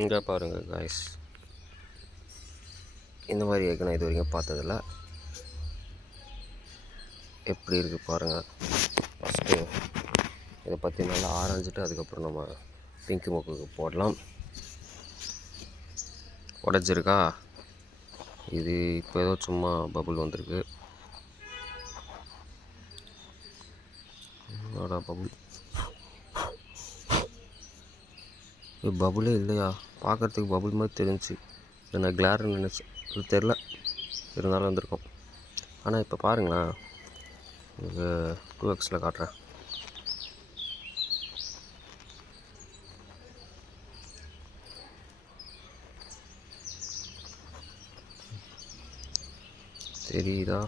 இங்கே பாருங்கள் காய்ஸ், இந்த மாதிரி ஏற்க நான் இது வரைக்கும் பார்த்ததில்ல. எப்படி இருக்குது பாருங்கள். ஃபஸ்ட்டு இதை பற்றி நல்லா ஆராய்ஞ்சிட்டு அதுக்கப்புறம் நம்ம பிங்க் மொக்குக்கு போடலாம். உடஞ்சிருக்கா? இது இப்போ ஏதோ சும்மா பபுள் வந்திருக்கு. பபுள் இது பபுளே இல்லையா? பார்க்குறதுக்கு பபுள் மாதிரி தெரிஞ்சு இது நான் கிளார்னு நினச்சேன். இது தெரில, இருந்தாலும் வந்திருக்கும். ஆனால் இப்போ பாருங்களேன், இது 2xல் காட்டுறேன். தெரியுதா?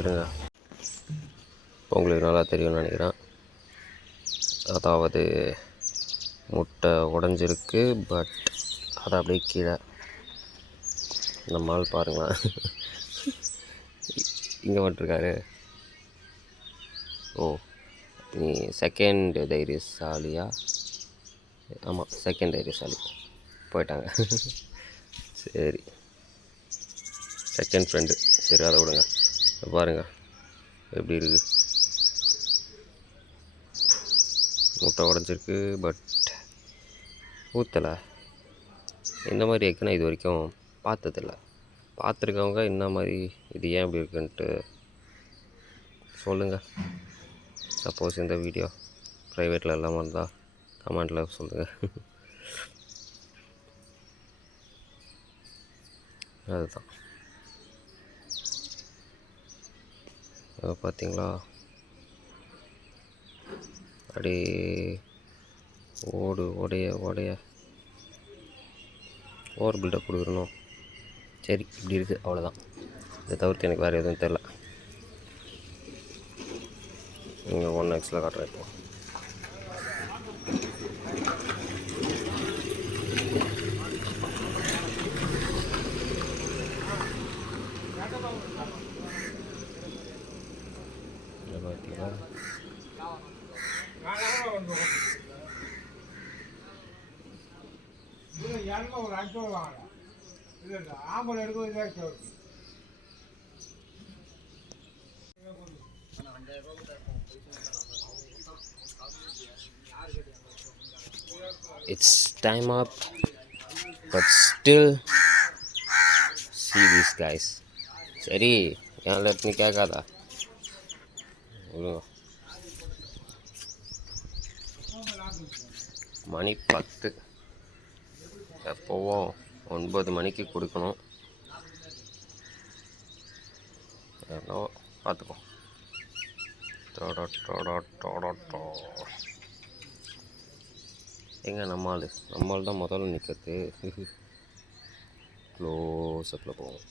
இருங்க, உங்களுக்கு நல்லா தெரியும்னு நினைக்கிறேன். அதாவது முட்டை உடஞ்சிருக்கு, பட் அதை அப்படியே கீழே நம்மால் பாருங்களேன் இங்கே வந்துட்டுருக்காரு. ஓ, நீ செகண்ட் தைரியசாலியா? ஆமாம், செகண்ட் தைரியசாலி போயிட்டாங்க. சரி, செகண்ட் ஃப்ரெண்டு. சரி, அதை விடுங்க. பாருங்கள் எப்படி இருக்குது. முட்டை உடஞ்சிருக்கு, பட் ஊற்றலை. இந்த மாதிரி எக்கு நான் இது வரைக்கும் பார்த்ததில்ல. பார்த்துருக்கவங்க என்ன மாதிரி இது ஏன் இப்படி இருக்குன்ட்டு சொல்லுங்கள். சப்போஸ் இந்த வீடியோ ப்ரைவேட்டில் இல்லாமல் இருந்தால் கமெண்டில் சொல்லுங்கள். அதுதான் பார்த்தீங்களா, அப்படியே உடைய ஓவர் பில்டப் கொடுக்குறணும். சரி, இப்படி இருக்குது, அவ்வளோதான். இதை தவிர்த்து எனக்கு வேறு எதுவும் தெரில. நீங்கள் 1xல் காட்டுறேன். இப்போ பார்த்தீங்களா, it's time up, but still see these guys. சரி, ஏன் லட்னு கேட்காதா? மணி 10. எப்போவும் 9 மணிக்கு கொடுக்கணும். என்னோ பார்த்துக்கோ. எங்கே நம்மால் தான் முதல்ல நிற்கிறது. க்ளோஸ்அப்பில் போவோம்.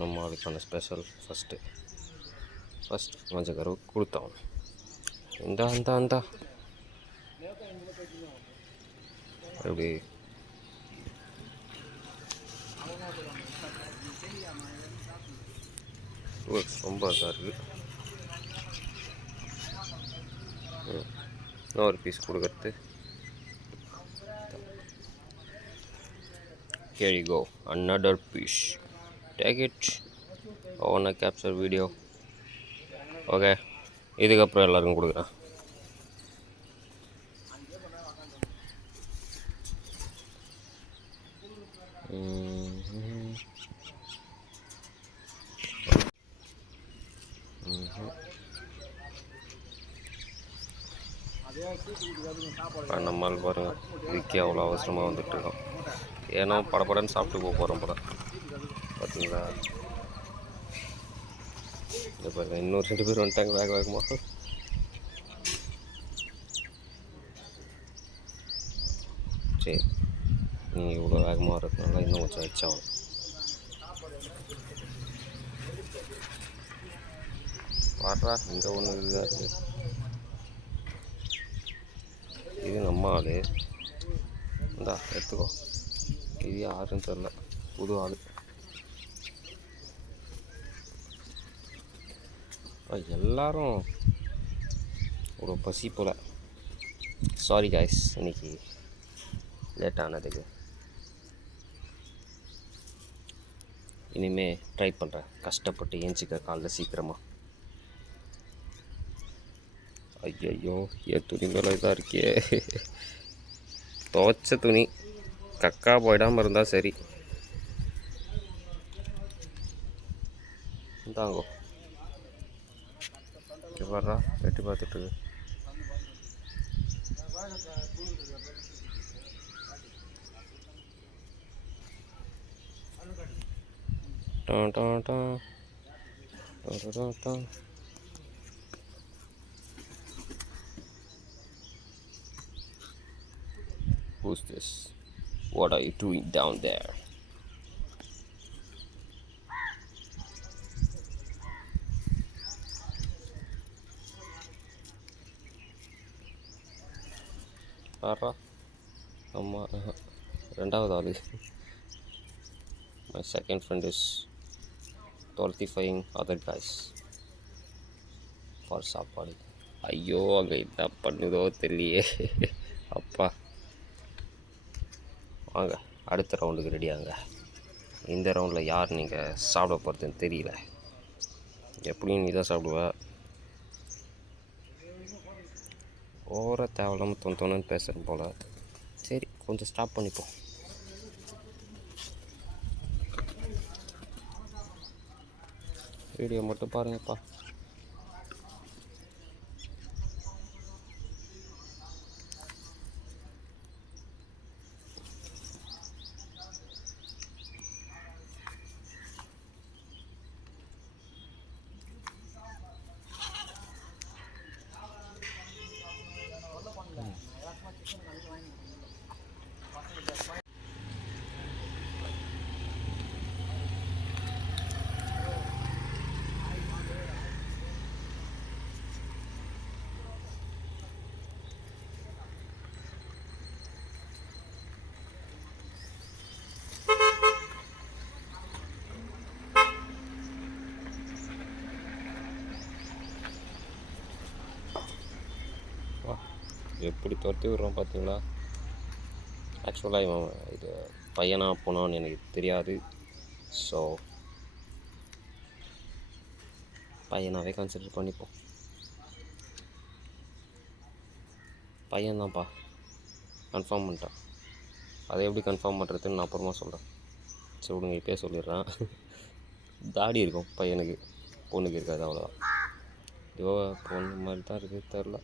நம்ம அதுக்கான ஸ்பெஷல் ஃபஸ்ட் மஞ்சள் கருவு கொடுத்தோம். இந்தா எப்படி ரொம்ப இதாக இருக்குது. இன்னொரு பீஸ் கொடுக்கறது. Here you go, another fish. Take it. I wanna capture video. Okay, இதுக்கப்புறம் எல்லாருக்கும் கொடுக்குறேன். நம்மால் பாருங்கள், இதுக்கே அவ்வளோ அவசரமாக வந்துட்டுருக்கோம். ஏன்னா படப்படன்னு சாப்பிட்டு போகிறோம் போல. பார்த்தீங்களா, இதை பாருங்கள், இன்னொரு 2 பேர் வந்துட்டாங்க வேகமாக. சரி, நீ இவ்வளோ வேகமாக வர்றதுனால இன்னும் கொஞ்சம் வச்சாகும். வாட்ரா, இங்கே ஒன்று இதுதான் இருக்குது. இது நம்ம ஆள். இந்தா எடுத்துக்கோ. இது யாருன்னு தெரில, புது ஆள். எல்லாரும் ஒரு பசி போல். சாரி காய்ஸ், இன்னைக்கு லேட் ஆனதுக்கு. இனிமேல் ட்ரை பண்ணுறேன் கஷ்டப்பட்டு ஏஞ்சிக்க காலைல சீக்கிரமாக. ஐயோ, என் துணி மேலே இதாக இருக்கே. துவைச்ச துணி கக்கா போயிடாமல் இருந்தால் சரி. இந்தாங்கோ வர்றா வெட்டி பார்த்துட்டு. டான் டான் டான் டான் டான். Who's this? What are you doing down there? ஆறா அம்மா, ரெண்டாவது ஆள். My second friend is tortifying other guys for சாப்பாடு. ஐயோ, அங்கே என்ன பண்ணுதோ தெரியலையே. அப்பா, வாங்க அடுத்த ரவுண்டுக்கு ரெடியாங்க. இந்த ரவுண்டில் யார் நீங்கள் சாப்பிட போகிறதுன்னு தெரியல. எப்படியும் நீ தான் சாப்பிடுவ. ஓவராக தேவையில்லாமல் தோணுன்னு பேசுகிறேன் போல். சரி, கொஞ்சம் ஸ்டாப் பண்ணிப்போம். வீடியோ மட்டும் பாருங்கப்பா. எப்படி துரத்தி விட்றோம் பார்த்தீங்களா. ஆக்சுவலாக இவன் இது பையனாக போனான்னு எனக்கு தெரியாது. ஸோ பையனாகவே கன்சிடர் பண்ணிப்போம். பையன்தான்ப்பா, கன்ஃபார்ம் பண்ணிட்டான். அதை எப்படி கன்ஃபார்ம் பண்ணுறதுன்னு நான் அப்புறமா சொல்கிறேன். சரி விடுங்க, இப்போயே சொல்லிடுறேன். தாடி இருக்கும் பையனுக்கு, பொண்ணுக்கு இருக்காது, அவ்வளோதான். ஐயோ, பொண்ணு மாதிரி தான் இருக்குது, தெரில.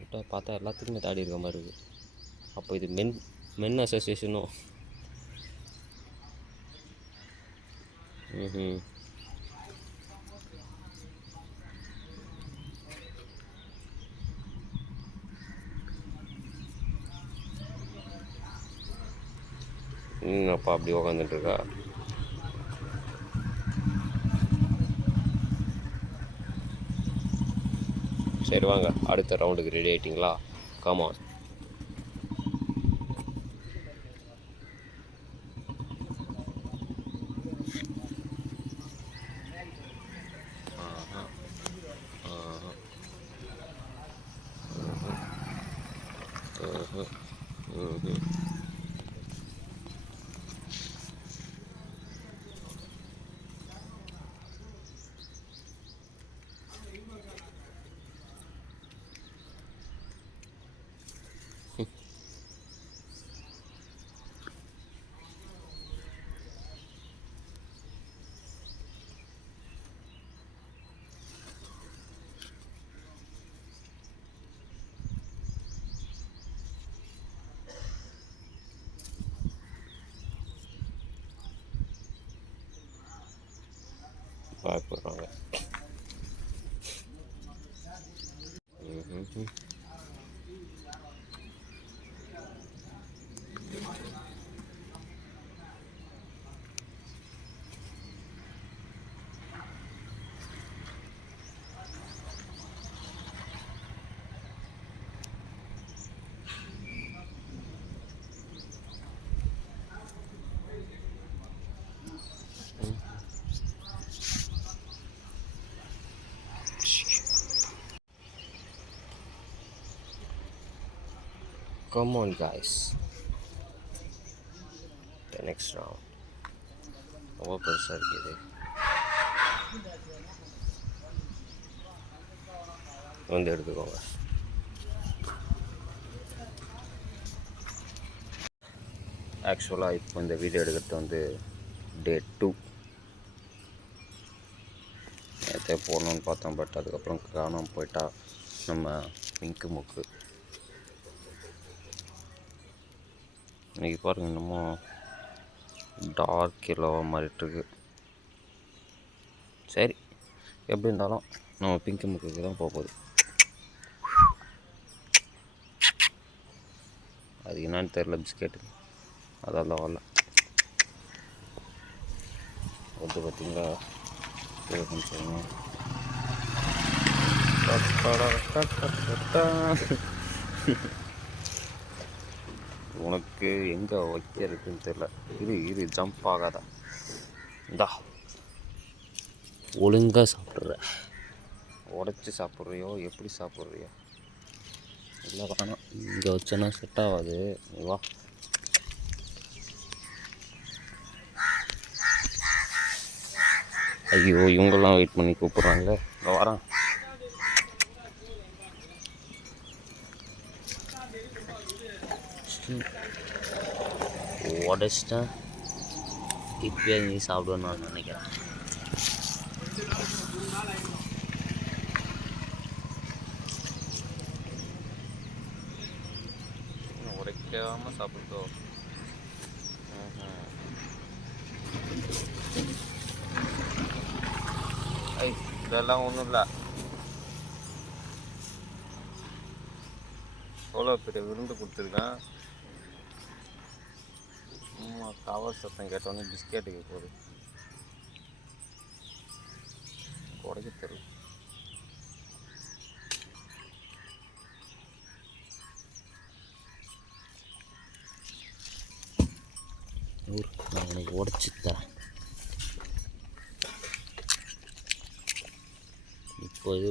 கிட்ட பார்த்தா எல்லாத்துக்குமே தாடி இருக்க மாதிரி இருக்குது. அப்போ இது மென் அசோசியேஷனும். அப்பா அப்படி உக்காந்துட்டுருக்கா. சரி வாங்க, அடுத்த ரவுண்டுக்கு ரெடி ஆகிட்டிங்களா? Come on. போடுறாங்க. Come on, guys. The next round. ரொம்ப பெருசாக இருக்குது. வந்து எடுத்துக்கோங்க. ஆக்சுவலாக இப்போ இந்த வீடியோ எடுக்கிறது வந்து டே 2. நேற்றே போடணுன்னு பார்த்தோம், பட் அதுக்கப்புறம் காணாமல் போயிட்டா நம்ம பிங்க்கு முக்கு. இன்றைக்கி பாருங்கள், இன்னமும் டார்க் எல்லோவா மாறிட்டுருக்கு. சரி, எப்படி இருந்தாலும் நம்ம பிங்க்கு முக்குக்கு தான் போகுது. அது என்னன்னு தெரில, பிஸ்கெட்டு அதெல்லாம் வரல. வந்து பார்த்திங்களா, உனக்கு எங்கே வைக்கிறதுன்னு தெரில. இது ஜம்ப் ஆகாதா? இந்தா ஒழுங்காக சாப்பிட்ற, உடச்சி சாப்பிட்றியோ எப்படி சாப்பிட்றியோ இல்லை, வேணாம். இங்கே வச்சோன்னா செட் ஆகாது. வா, ஐயோ இவங்கெல்லாம் வெயிட் பண்ணி கூப்பிட்றாங்களே. இங்கே வரேன். உடச்சிட்டேன். இப்போயே நீ சாப்பிடுவேன்னு நான் நினைக்கிறேன். உடைக்காமல் சாப்பிட்டோ. ஐ, இதெல்லாம் ஒன்றும் இல்லை. எவ்வளோ பெரிய விருந்து கொடுத்துருக்கேன். கவர் சத்தம் கேட்டோன்னே பிஸ்கெட்டுக்கு போகுது. உடைக்க தெரியல. நான் உனக்கு உடச்சி தரேன். இப்போ இது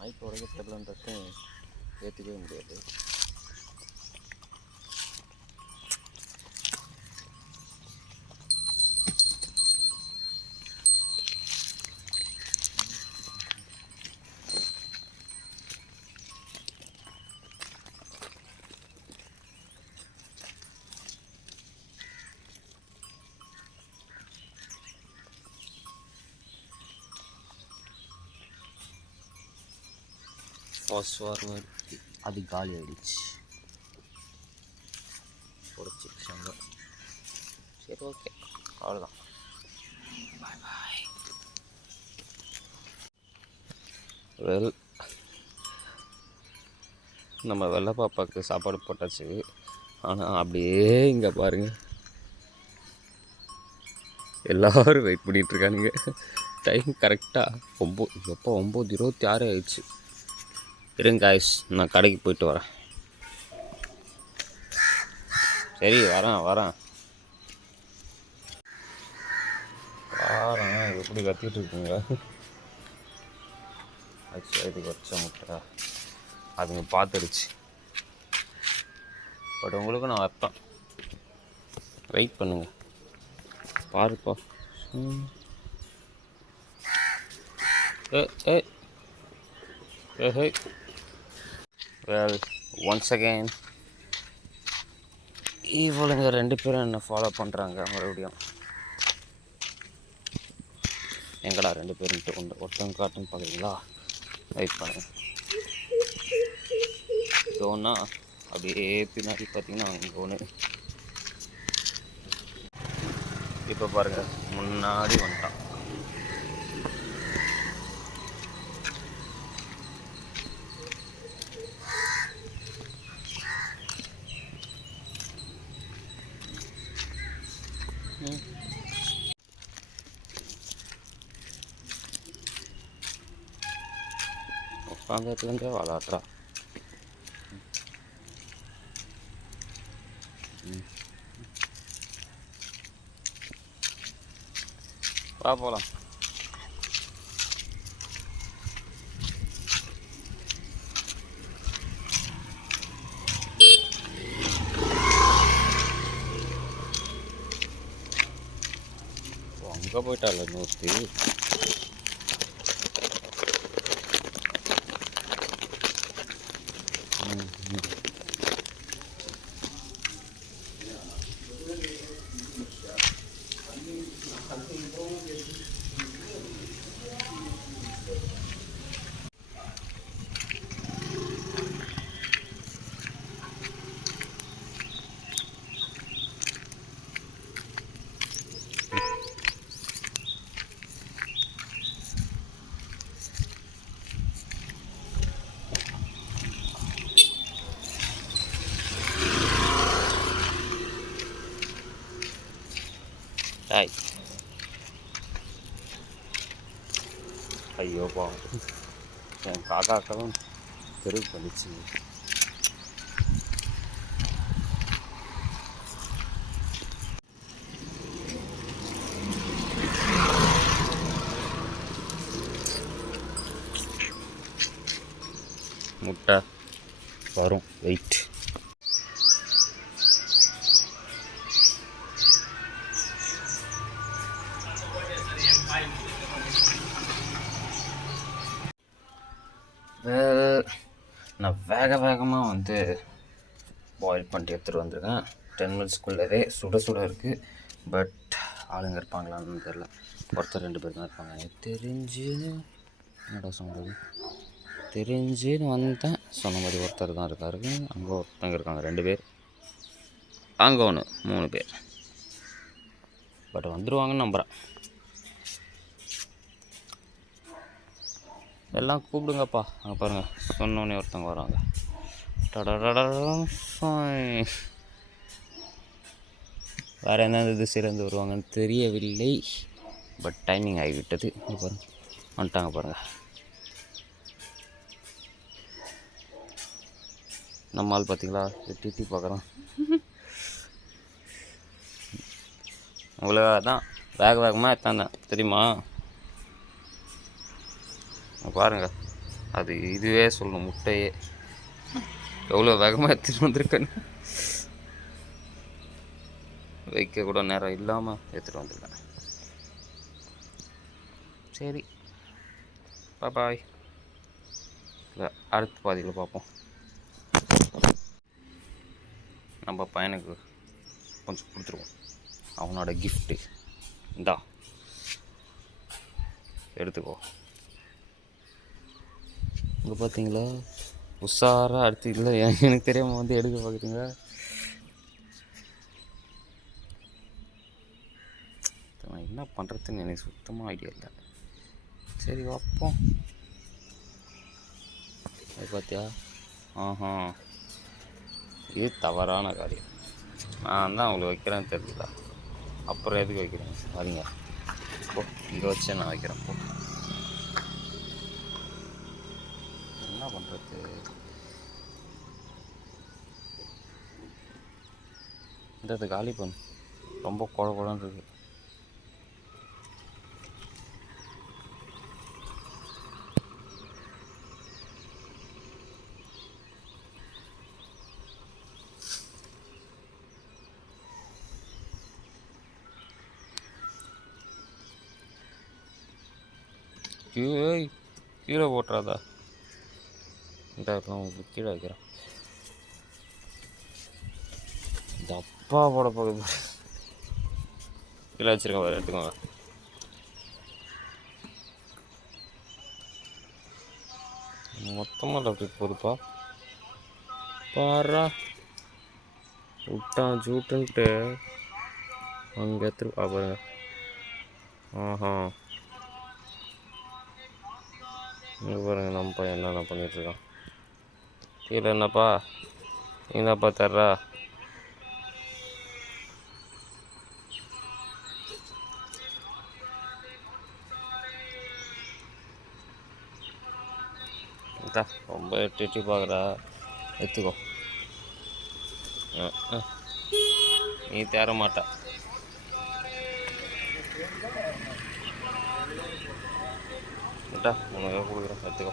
நாய்க்கு உடைக்க தெரியலன்றது ஏற்றுக்கவே முடியாது. ஃபர்ஸ்ட் ஃபார்வர்ட் அது காலி ஆகிடுச்சு. உடச்சிச்சாங்க. சரி, ஓகே, அவ்வளோதான். பாய் பாய். வெல், நம்ம வெள்ளை பாப்பாவுக்கு சாப்பாடு போட்டாச்சு. ஆனால் அப்படியே இங்கே பாருங்கள், எல்லோரும் வெயிட் பண்ணிகிட்ருக்கானுங்க. டைம் கரெக்டாக 9:26 ஆயிடுச்சு. இருங்க காய்ஸ், நான் கடைக்கு போயிட்டு வரேன். சரி, வரேன். வரேன் எப்படி கத்திட்டு இருக்குங்க. ஆக்சுவலாக இதுக்கு வச்ச முட்டை அதுங்க பார்த்துடுச்சு. பட் உங்களுக்கு நான் வைப்பேன், வெயிட் பண்ணுங்க. பாருப்பா. Hey. Well, once again இவளுங்க 2 பேரும் என்னை ஃபாலோ பண்ணுறாங்க மறுபடியும். எங்கடா 2 பேருன்ட்டு ஒருத்தவங்க காட்டுன்னு பார்க்குறீங்களா? வெயிட் பண்ணுங்க. இது ஒன்றா அப்படியே பின்னாடி பார்த்தீங்கன்னா அங்கே ஒன்று. இப்போ பாருங்கள், முன்னாடி வந்துட்டான். உட்காந்துலேருந்தே விளாட்றா. வா போகலாம். அங்கே போயிட்டால நூற்றி டாய் ஐயோப்பா என் காக்காக்களும் தெருவுக்கு வந்துச்சு. முட்டை வரும் வெயிட். நான் வேகமாக வந்து பாயில் பண்ணிட்டு எடுத்துகிட்டு வந்திருக்கேன். 10 மினிட்ஸ்க்குள்ளவே சுட சுட இருக்குது. பட் ஆளுங்க இருப்பாங்களான்னு தெரில. ஒருத்தர் 2 பேர் தான் இருப்பாங்க எனக்கு தெரிஞ்சு. என்னடா சொன்னது தெரிஞ்சுன்னு வந்தேன். சொன்ன மாதிரி ஒருத்தர் தான் இருக்காரு. அங்கே ஒருத்தங்க இருக்காங்க 2 பேர், அங்கே ஒன்று 3 பேர். பட் வந்துடுவாங்கன்னு நம்புகிறேன். எல்லாம் கூப்பிடுங்கப்பா. அங்கே பாருங்கள், சொன்னோன்னே ஒருத்தவங்க வராங்க. வேறு எந்தெந்த திசையிலேருந்து வருவாங்கன்னு தெரியவில்லை. பட் டைமிங் ஆகிவிட்டது. பாருங்கள் வந்துட்டாங்க பாருங்கள். நம்ம ஆள் பார்த்தீங்களா எட்டி பார்க்குறோம். உங்களுக்கு தான் வேகமாக எத்தாந்தேன் தெரியுமா? பாருங்கள், அது இதுவே சொல்லணும். முட்டையே எவ்வளோ வேகமாக எடுத்துகிட்டு வந்திருக்கேன்னு. வைக்க கூட நேரம் இல்லாமல் எடுத்துகிட்டு வந்திருக்கேன். சரி பாய். இல்லை அடுத்த பாதியில் பார்ப்போம். நம்ம பையனுக்கு கொஞ்சம் கொடுத்துருவோம். அவனோட கிஃப்ட்டு இந்தா எடுத்துக்கோ. இங்கே பார்த்தீங்களா உஷாராக அடுத்து இல்லை எனக்கு தெரியாமல் வந்து எடுக்க பார்க்குறீங்க. நான் என்ன பண்ணுறதுன்னு எனக்கு சுத்தமாக ஐடியா இல்லை. சரி வைப்போம். அது பார்த்தியா? இது தவறான காரியம். நான் தான் அவங்களுக்கு வைக்கிறேன்னு தெரிஞ்சுதா? அப்புறம் எதுக்கு வைக்கிறேன்? வரீங்க போ, இங்கே வச்சே நான் வைக்கிறேன். போ, என்ன பண்ணுறது? இந்த காலி பண்ணு, ரொம்ப குழன்னு இருக்குது. கீழே போட்டுறாதா? இந்த கீழே வைக்கிறேன். இந்த அப்பா போட போகுது. கீழே வச்சுருக்கேன், வேறு எடுத்துக்கோங்க. மொத்தமாக அப்படி போகுதுப்பா. பாரா விட்டான் ஜூட்டுன்ட்டு அங்கே எடுத்துருப்பா பாருங்க. இங்கே பாருங்க நம்ம பையன் என்னென்ன பண்ணிகிட்ருக்கான். கீழே என்னப்பா என்னப்பா தர்றா? ரொம்ப எட்டி பார்க்குறா, எடுத்துக்கோ. நீ தேர மாட்டா. உனக்கு கொடுக்குறேன், எடுத்துக்கோ.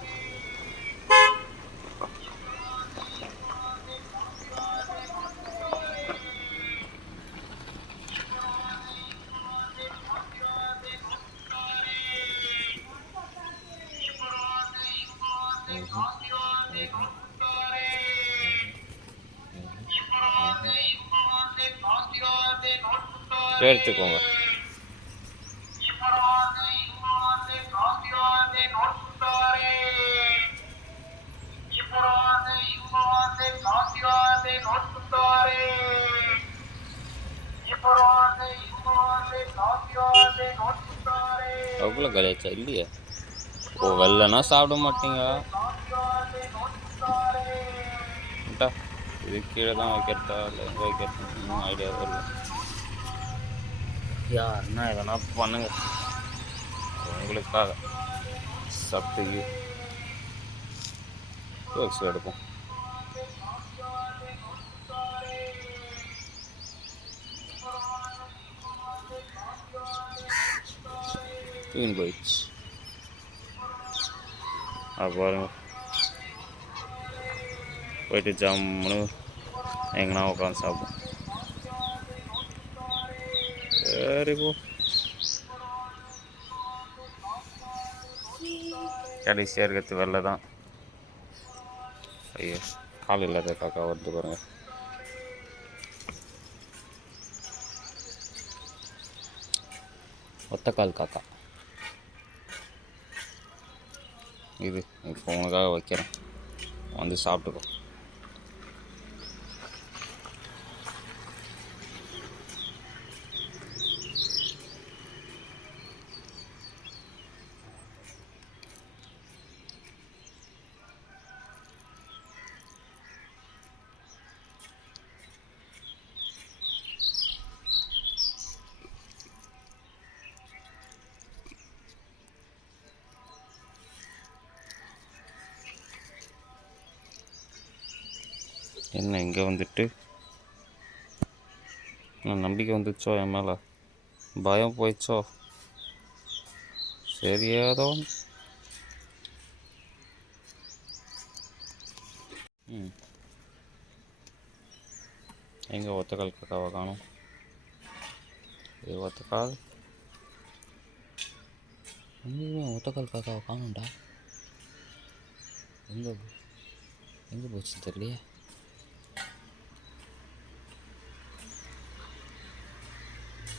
எடுத்துக்கோங்க. அவ்வளோ கலையாச்சா இல்லையா? ஓ, வெள்ளனா சாப்பிட மாட்டீங்க. இது கீழே தான் வைக்கிறதா இல்லை எங்கே வைக்கிறதுன்னு ஐடியா இல்லை. யாருன்னா எதனா பண்ணுங்க உங்களுக்காக. சாப்பிட்டு எடுப்போம். Twin bites. பாருங்க, போயிட்டு ஜம்முன்னு எங்கன்னா உட்காந்து சாப்பிடும். சரி போ. கடைசியாக இருக்கிறது வெளில தான். ஐயோ, கால் இல்லாத காக்கா வருது பாருங்க. ஒத்தக்கால் காக்கா இது. இப்போ உனக்காக வைக்கிறேன், வந்து சாப்பிட்டுக்கோ. என்ன இங்கே வந்துட்டு நான் நம்பிக்கை வந்துச்சோ என் மேலே, பயம் போயிடுச்சோ? சரி, ஏதோ எங்கே ஒத்தக்கால் காக்காவை காணும்? இது ஒத்தக்கால் ஒத்தக்கால் காக்காவை காணும்டா. எங்கே போச்சு தெரியலையே.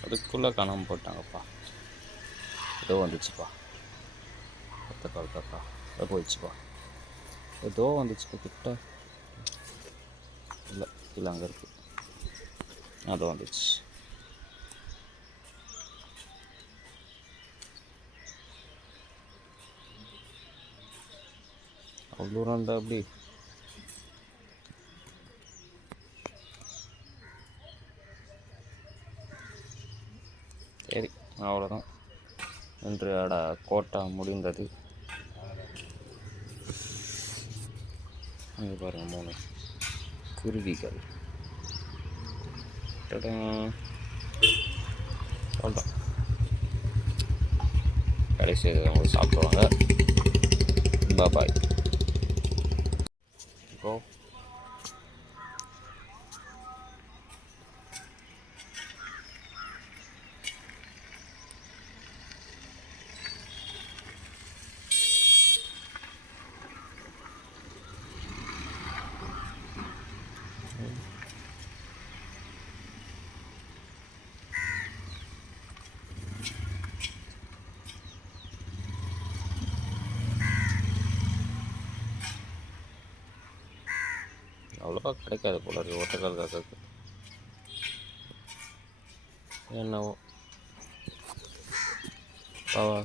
அதுக்குள்ளே காணாமல் போட்டாங்கப்பா. ஏதோ வந்துச்சுப்பா ஒத்தக்கால் காக்கா. ஏதோ போயிடுச்சுப்பா. ஏதோ வந்துச்சுப்பா கிட்ட. இல்லை இல்லை, அங்கே இருக்குது. அதோ வந்துச்சு. அவ்வளோ ரெண்டா அப்படி. சரி, அவ்வளோதான். இன்று கோட்டா முடிந்தது. அங்கே பாருங்க 3 குருவிகள். அவ்வளோதான். கடைசி அவங்க சாப்பிடுவாங்க. பாய். கோ. அவ்வளோவா கிடைக்காது போல இருக்குது ஒத்தக்கால் காக்காக்கு. என்னவோ பாவா.